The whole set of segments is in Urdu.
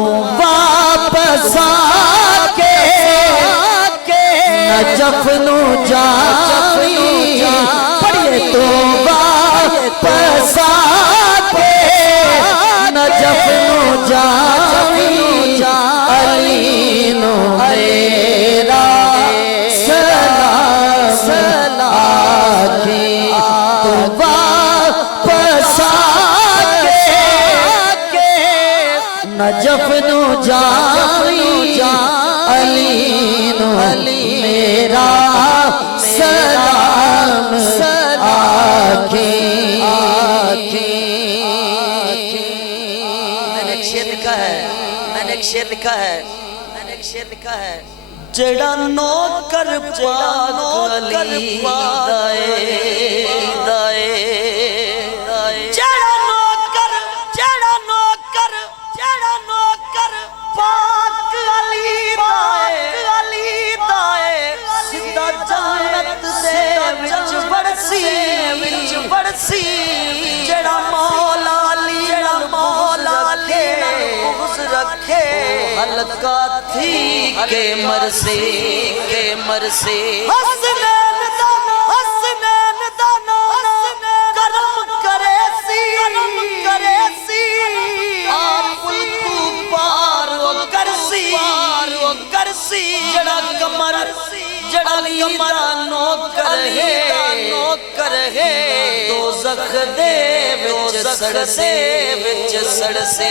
تو واپس آکے نجف نو جاوی پڑھئے تو واپس آکے نجف نو جاوی علی نو میرا سلام آکے تو واپس آکے نجف نو جاوی علی نو میرا سلام آکے میں نے ایک شعر لکھا ہے جڑا نوکر پاک علی دائے جڑا نوکر پاک علی دائے سدھا جنت دے وچ بڑسی جڑا مولا علی بغض رکھے حلقہ تھی کے مرسی حسنین دانا کرم کرے سی آپ الکو پار و کرسی جڑا کمر نوکر ہے دوزخ دے وچ سڑ سے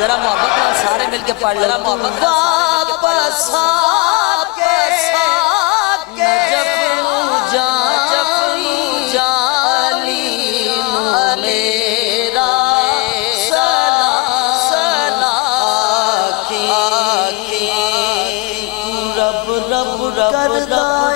ذرا محبت نال سارے مل کے پڑھ لیں واپس آکے نجف نو جاوی علی نو میرا سلام آکے تو رب کردا